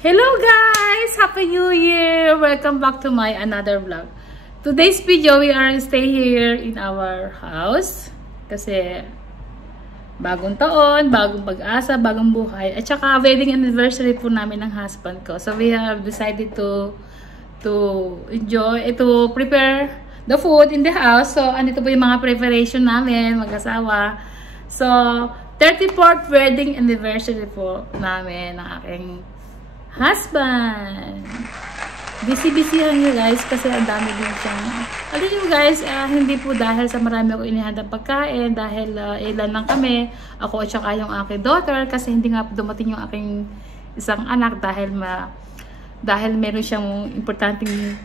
Hello guys! Happy New Year! Welcome back to my another vlog. Today's video, we are stay here in our house. Kasi bagong taon, bagong pag-asa, bagong buhay. At saka wedding anniversary po namin ng husband ko. So we have decided to enjoy, to prepare the food in the house. So andito po yung mga preparation namin, mag-asawa. So 34th wedding anniversary po namin ng aking husband. Busy-busy lang yun guys kasi ang dami din siyang alam nyo guys, hindi po dahil sa marami ako inihandang pagkain, dahil ilan lang kami, ako at saka yung aking daughter, kasi hindi nga dumating yung aking isang anak dahil meron siyang importanteng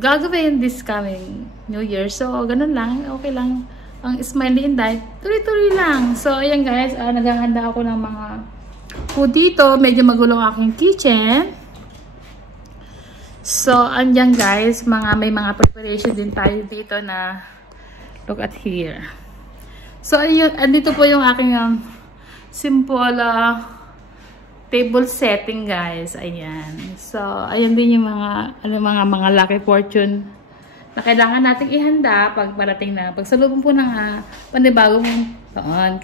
gagawin this coming New Year. So ganun lang, okay lang ang smiley and die, tuloy-tuloy lang. So ayan guys, naghahanda ako ng mga food dito. Medyo magulo ang aking kitchen. So andyan guys, may mga preparation din tayo dito na look at here. So ayun, andito po yung aking simple table setting guys. Ayan. So ayan din yung mga lucky fortune na kailangan nating ihanda pag parating na pagsalubong po ng panibagong taon.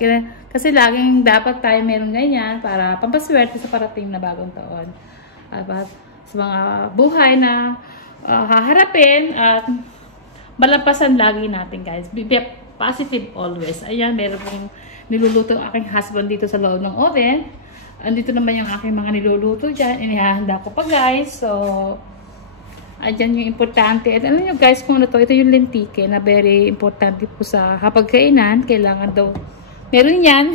Kasi laging dapat tayo meron ganyan para pampaswerte sa parating na bagong taon. At sa mga buhay na haharapin at malampasan lagi natin guys. Be positive always. Ayan, meron pong niluluto aking husband dito sa loob ng oven. Andito naman yung aking mga niluluto dyan. Inihahanda ko pa guys. So ayan yung importante. At alam nyo guys kung ano to, ito yung lentike na very importante po sa hapagkainan. Kailangan daw meron yan.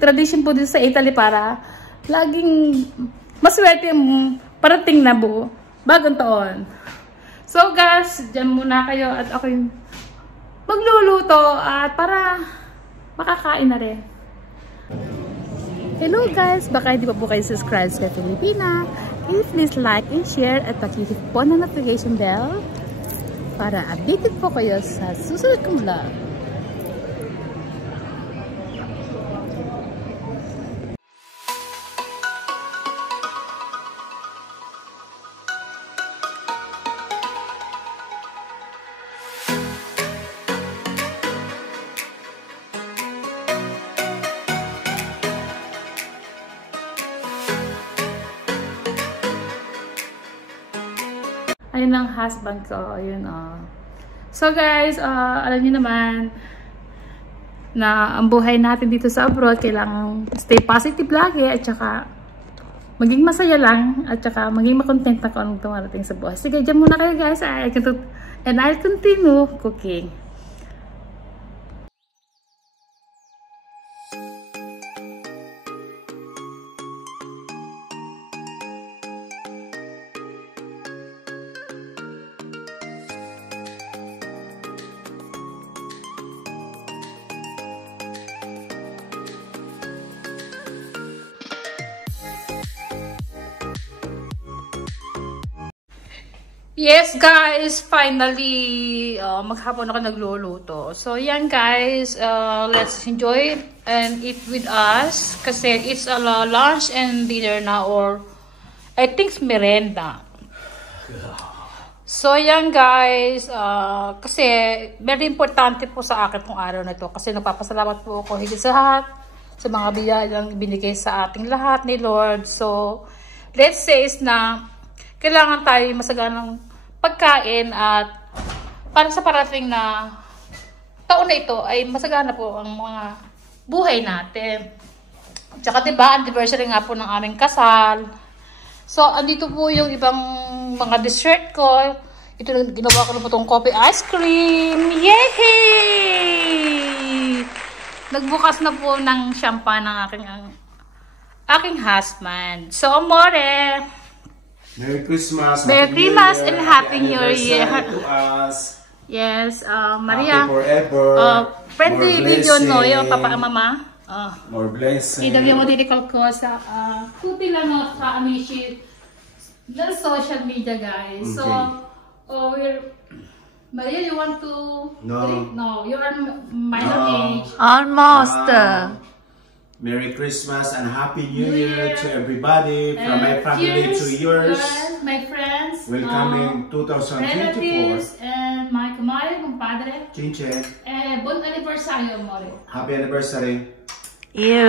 Tradition po dito sa Italy para laging maswerte yung parating na bagong taon. So guys, dyan muna kayo at ako yung magluluto at para makakain na rin. Hello guys! Baka hindi pa po kayo subscribe sa Filipina. Please like and share at pakihit po ng notification bell para updated po kayo sa susunod kong vlog. Ayun ang husband ko. Ayun, So guys, alam niyo naman na ang buhay natin dito sa abroad, kailangan stay positive lagi at saka maging masaya lang at saka maging makontent na kung anong tumarating sa buhay. Sige, dyan muna kayo guys. And I'll continue cooking. Yes guys, finally maghapon ako nagluluto. So yan guys, let's enjoy and eat with us kasi it's a lunch and dinner na, or I think merenda. So yan guys, kasi very importante po sa akin tong araw na to kasi nagpapasalamat po ako higit sa lahat sa mga biyayang binigay sa ating lahat ni Lord. So let's say is na kailangan tayo masaganang pagkain at para sa parating na taon na ito ay masagana po ang mga buhay natin. Tsaka diba, anniversary nga po ng aming kasal. So, andito po yung ibang mga dessert ko. Ito, ginawa ko na po itong coffee ice cream. Yay! Nagbukas na po ng champagne ng aking husband. So, amore! Merry Christmas! Merry Christmas and Happy New Year! To us. Yes, Maria. Happy forever. Friendly video no, yung papa and mama. More blessing. Idagyan mo dito ko sa puti lang sa amishi the social media guys. Okay. So, Maria, you want to drink? No, you are minor age. Almost. Merry Christmas and Happy New Year to everybody. From my family to yours. Guys, my friends. Welcome in 2024. Relatives and my kumare, kumpadre. Chin-chin. Bon anniversario, amore. Happy anniversary. Ew.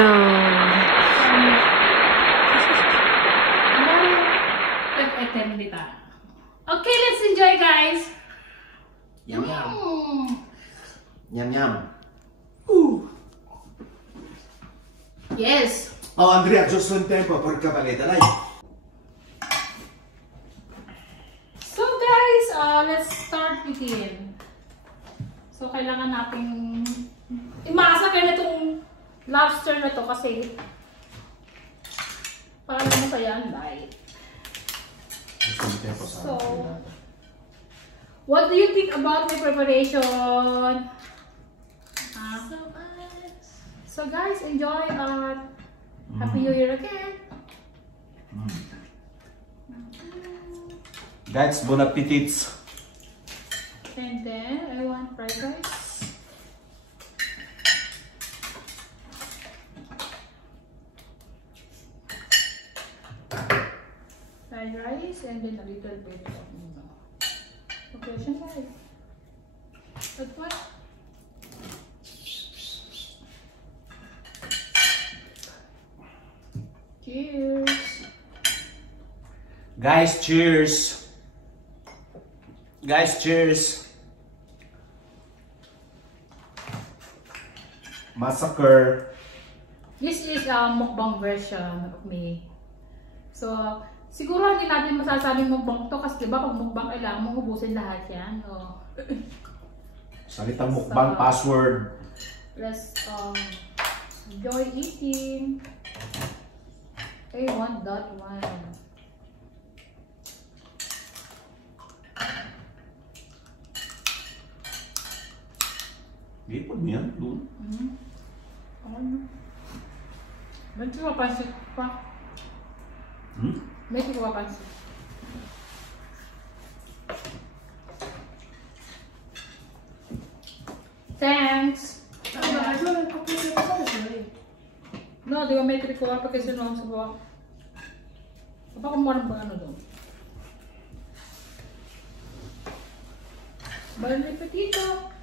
Okay, let's enjoy, guys. Yum yum. Yum yum. Yes. Oh, Andrea, giusto in tempo, porca paleta, dai. So guys, let's start begin. So kailangan nating imasa kayo na itong lobster na to kasi para masaya ang light. So, what do you think about my preparation? So guys, enjoy and Happy New Year again. Guys, bon appetit. And then I want fried rice. Fried rice and then a little bit of okay, guys. But what? Cheers. Guys, cheers. Guys, cheers. Massacre. This is a mukbang version of me. So, siguro hindi natin masasabing mukbang to kasi diba pag mukbang kailangan mong ubusin lahat yan. Oh. Salitang mukbang password. Let's enjoy eating. I want that one. Ipon mo yan, doon. May papansin pa. May papansin. Thanks. No, di ba may triko pa kasi noong sa bawah. Apa kung marang ba ano doon? Bali petito.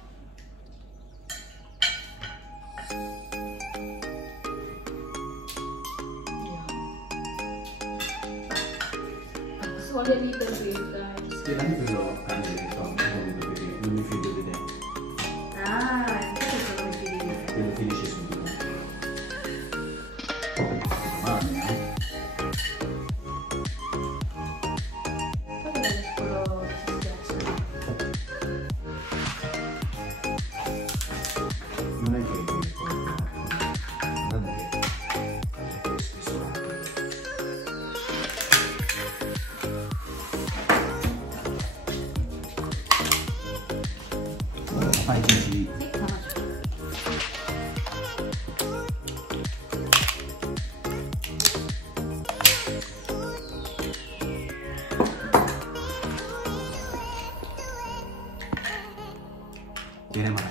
So, a little bit, guys. Kailan nyo kanya dito? Lumifide din eh. Finishes mo dito. Hi, Gigi. Tiene más.